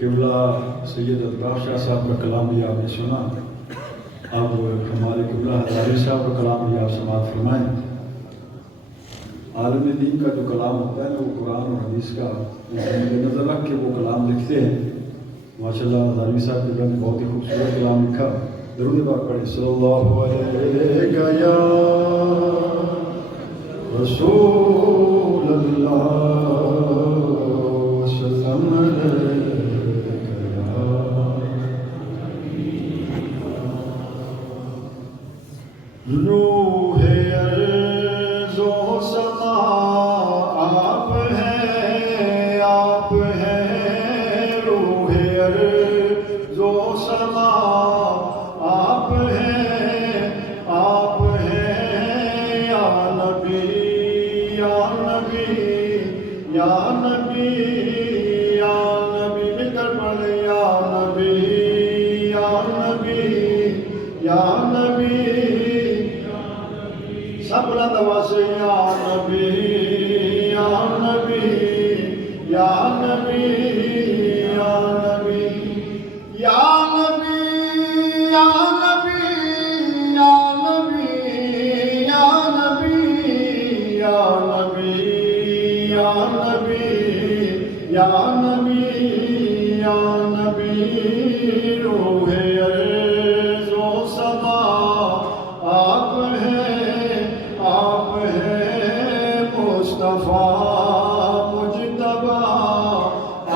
قبلہ سید الطاف شاہ صاحب کا کلام بھی آپ نے سنا. اب ہمارے قبلہ ہزاری صاحب کا کلام بھی آپ سماعت فرمائیں. عالم دین کا جو کلام ہوتا ہے نا وہ قرآن اور حدیث کا مد نظر رکھ کے وہ کلام لکھتے ہیں. ماشاء اللہ ہزاری صاحب قبلہ نے بہت ہی خوبصورت کلام لکھا. درود پاک پڑھیں. صلی اللہ علیہ یا رسول اللہ وسلم روح ارض و سما آپ ہیں، آپ ہیں. روح ارض و سما آپ ہیں، آپ ہیں. یا نبی یا نبی یا نبی یا نبی، مل کر پڑھیں. یا نبی یا نبی یا نبی، سب بلند آواز سے یا نبی یا نبی یا نبی یا نبی یا نبی یا نبی یا نبی یا نبی یا نبی یا نبی یا نبی یا نبی. روح ارض و سما آپ ہیں، آپ ہیں. مصطفیٰ مجتبیٰ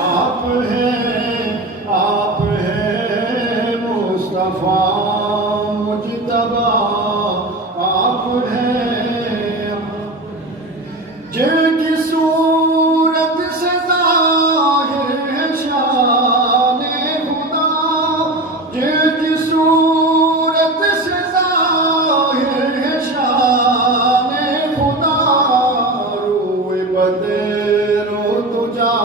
آپ ہیں، آپ ہیں. مصطفیٰ مجتبیٰ آپ ہیں. جن کی صورت سے ظاہر ہے شان خدا، جن کی صورت سے ظاہر ہے شان خدا. روح بدر و دجا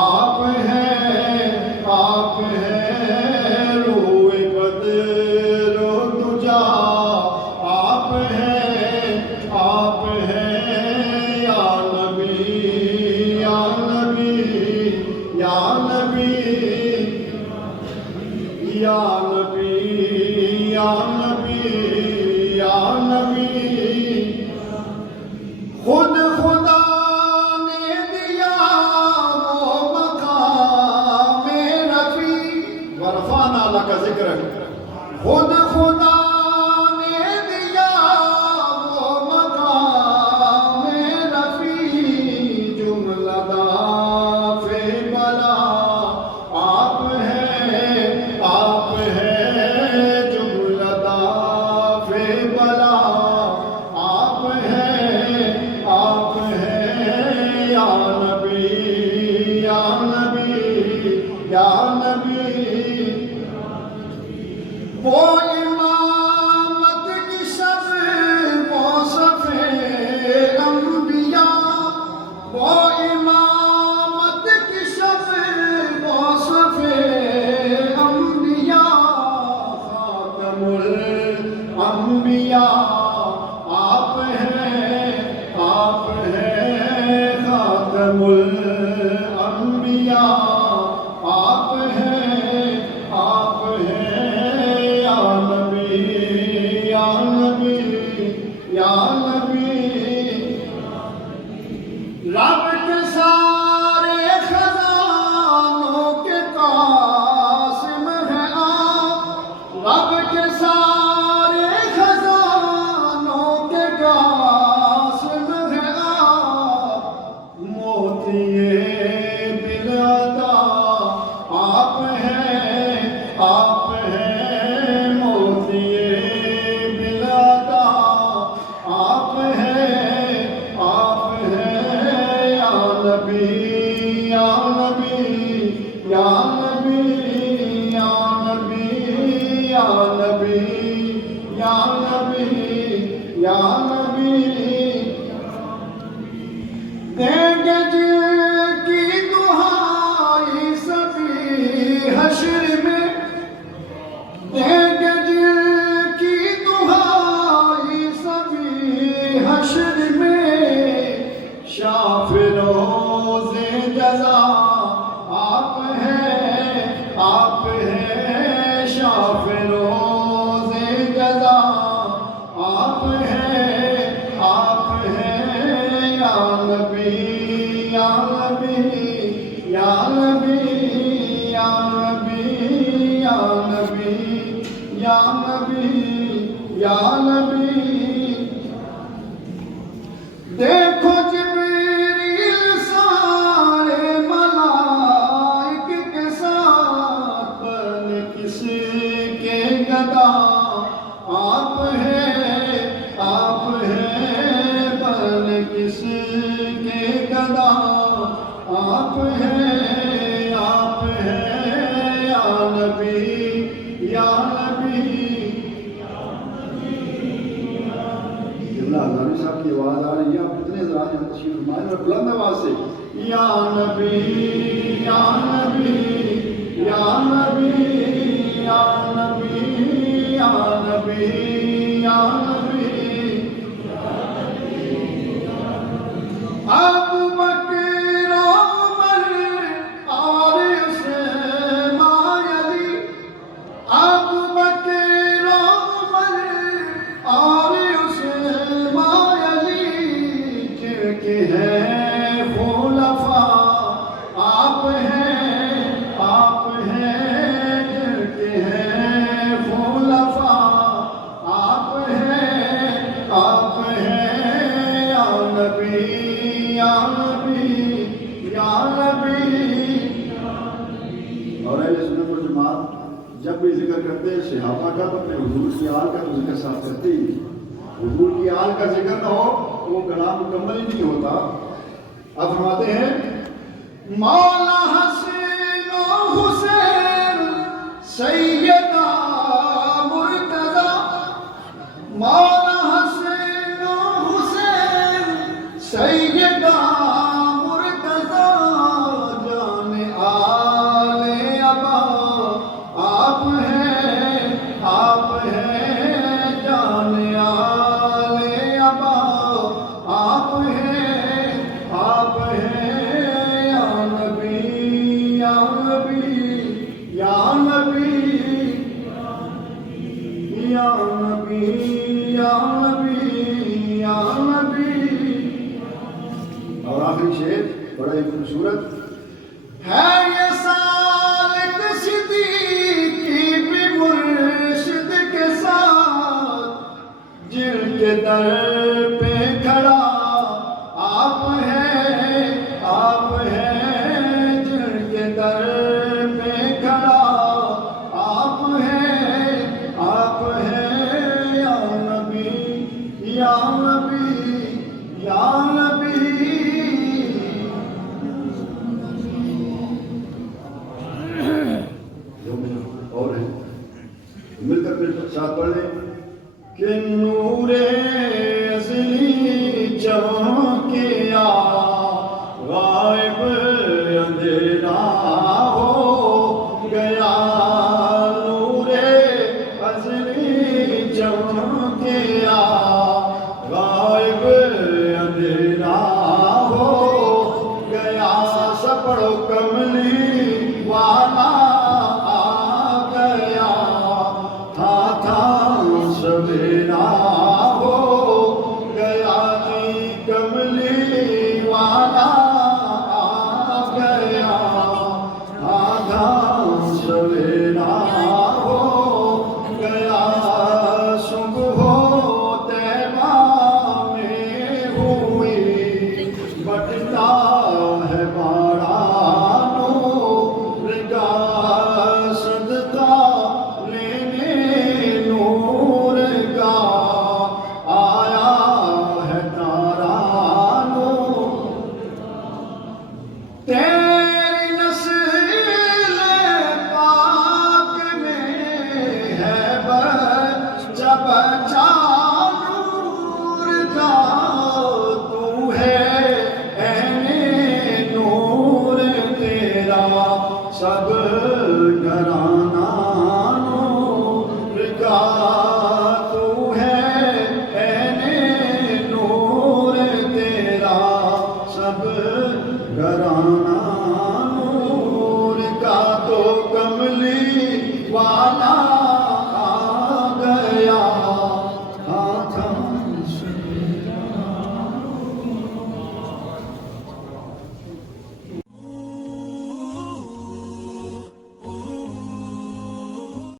آپ ہیں، آپ ہیں. روح بدر و دجا آپ ہیں، آپ ہیں. یا نبی یا نبی یا نبی یا نبی یا نبی یا نبی. خود خدا نے دیا وہ مقام رفیع ورفعنا لک ذکرک. خود خدا نے دیا وہ مقام رفیع. جملہ دافع بلا آپ ہیں، آپ ہیں. جملہ دافع بلا آپ ہیں، آپ ہیں. یا نبی یا نبی یا نبی. وہ امامت کی شب موصف انبیاء، وہ امامت کی شب موصف انبیاء. خاتم الانبیاء آپ ہیں، آپ ہیں. خاتم الانبیاء آپ ہیں، آپ ہیں. یا نبی یا نبی یا نبی. رب کے سارے خزانوں کے قاسم ہیں آپ. رب کے سارے خزانوں کے قاسم ہیں آپ. موتی بلعطا آپ ہیں، آپ ہیں. موتی بلعطا آپ ہیں، آپ ہیں. یا نبی یا نبی یا نبی یا نبی یا نبی یا نبی یا نبی. دیں گے جن کی دہائی سبھی حشر میں، آپ ہیں شاف روز جزا، آپ ہیں یا نبی یا نبی یا نبی یا نبی یا نبی یا نبی یا نبی۔ دیکھو جبریل سارے ملائک کے ساتھ، بن کس کے گدا آپ ہیں بن کس کے گدا آپ ہیں یا نبی یا نبی۔ ہزاری صاحب کی آواز آ رہی ہے، آپ کتنے حضرات یہاں تشریف فرمائیں اور بلند آواز سے یا نبی یا نبی یا نبی یا نبی یا نبی یا نبی۔ ابو بکر عمر اور عثمان علی، ابو بکر عمر اور عثمان علی کے ہیں خلفاء، آپ ہیں کے ہیں خلفاء، آپ ہیں یا نبی یا نبی یا نبی۔ اور اہل سنت والجماعت جب بھی ذکر کرتے ہیں صحابہ کا تو اپنے حضور کی آل کا تو ذکر ساتھ کرتے ہی نہیں۔ حضور کی آل کا ذکر نہ ہو تو وہ کلام مکمل ہی نہیں ہوتا۔ اب فرماتے ہیں مولا حسین و حسین سیدہ مرتضی، مولا حسین و حسین سیدہ مرتضی، جان آل ابا آپ ہیں جان آل ابا آپ ہیں یا نبی یا نبی یا نبی یا نبی یا نبی یا نبی۔ اور آخری شعر بڑا ہی خوبصورت ہے، یہ سالک صدیقی بھی مرشد کے ساتھ، جن کے در پہ کھڑا آپ ہیں جن کے در پہ کھڑا آپ ہیں یا نبی یا نبی یا نبی۔ اور ہیں مل کر میرے ساتھ پڑھ لیں کہ نور ازلی چمکیا غائب اندھیرا ہو گیا، نور ازلی چمکیا غائب اندھیرا ہو گیا، سپڑو کملی والا آ گیا، تھا سویرا ہو گیا، کملی والا آ گیا، تھا سویرا ہو گیا، صبح طیبہ میں ہوئی بٹتا ہے بارہ نور کا صدقہ